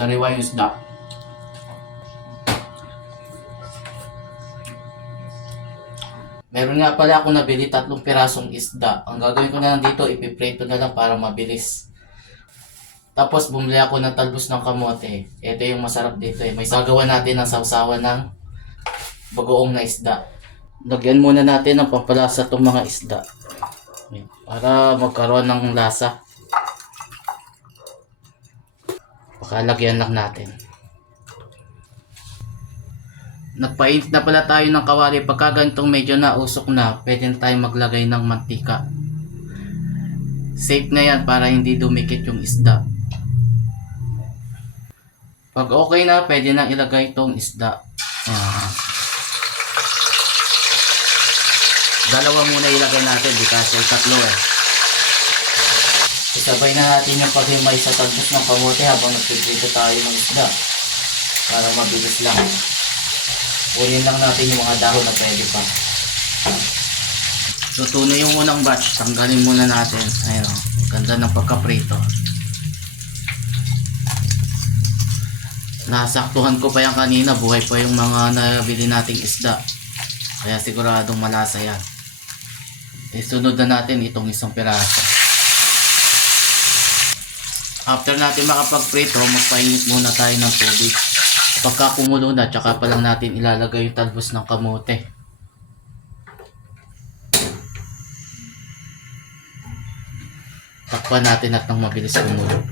Sariwa yung isda. Meron nga pala ako nabili 3 pirasong isda. Ang gagawin ko na lang dito, ipiprito na lang para mabilis. Tapos bumili ako ng talbos ng kamote. Ito yung masarap dito eh. May sagawa natin ng sausawan ng bagoong na isda. Lagyan muna natin ng pampalasa itong mga isda. Para magkaroon ng lasa. Pakalagyan lang natin. Nagpainit na pala tayo ng kawali. Pagka ganitong medyo nausok na, pwede na tayo maglagay ng mantika. Safe na yan para hindi dumikit yung isda. Pag okay na, pwede na ilagay itong isda. Ayan. Dalawa muna ilagay natin, di kasi 3 eh. Isabay na natin yung paghimay sa talbos ng kamote habang nagpiprito tayo ng isda. Para mabilis lang. Kunin lang natin yung mga dahon na pwede pa. Luto na yung unang batch. Tanggalin muna natin. Ayun o. Ganda ng pagkaprito. Nasaktuhan ko pa yan kanina. Buhay pa yung mga nabili nating isda. Kaya siguradong malasa yan. Isunod na natin itong 1 piraso. After natin makapagprito, magpainit muna tayo ng tubig. Pagka kumulo na, tsaka pa lang natin ilalagay yung talbos ng kamote. Takpan natin at nang mabilis kumulo.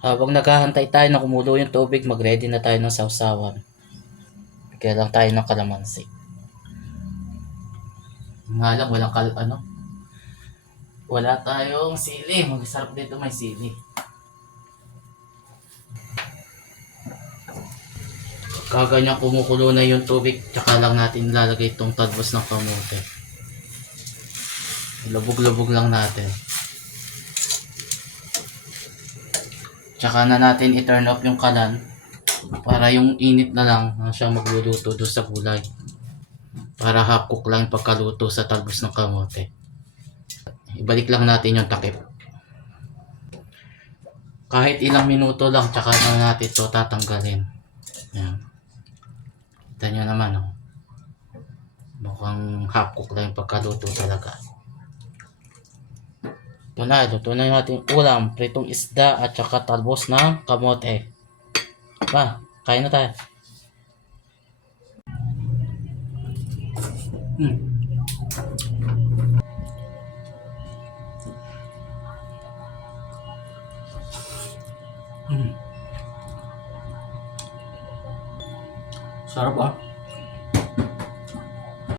Habang naghahantay tayo na kumulo yung tubig, mag-ready na tayo ng sausawan. Bigyan lang tayo ng kalamansi. Nga lang, wala tayong sili. Magsarap dito may sili. Kaganyan kumukulo na yung tubig, tsaka lang natin ilalagay itong talbos ng kamote. Lubog-lubog lang natin. Tsaka na natin i-turn off yung kalan para yung init na lang siya magluluto doon sa gulay. Para half cook lang yung pagkaluto sa talbos ng kamote. Ibalik lang natin yung takip. Kahit ilang minuto lang, tsaka na natin ito tatanggalin. Ayan. Kita nyo naman, oh. Mukhang half cook lang yung pagkaluto talaga. Ito na, luto na yung ating ulam. Pritong isda at saka talbos ng kamote. Pa, kain na tayo. Sarap ah.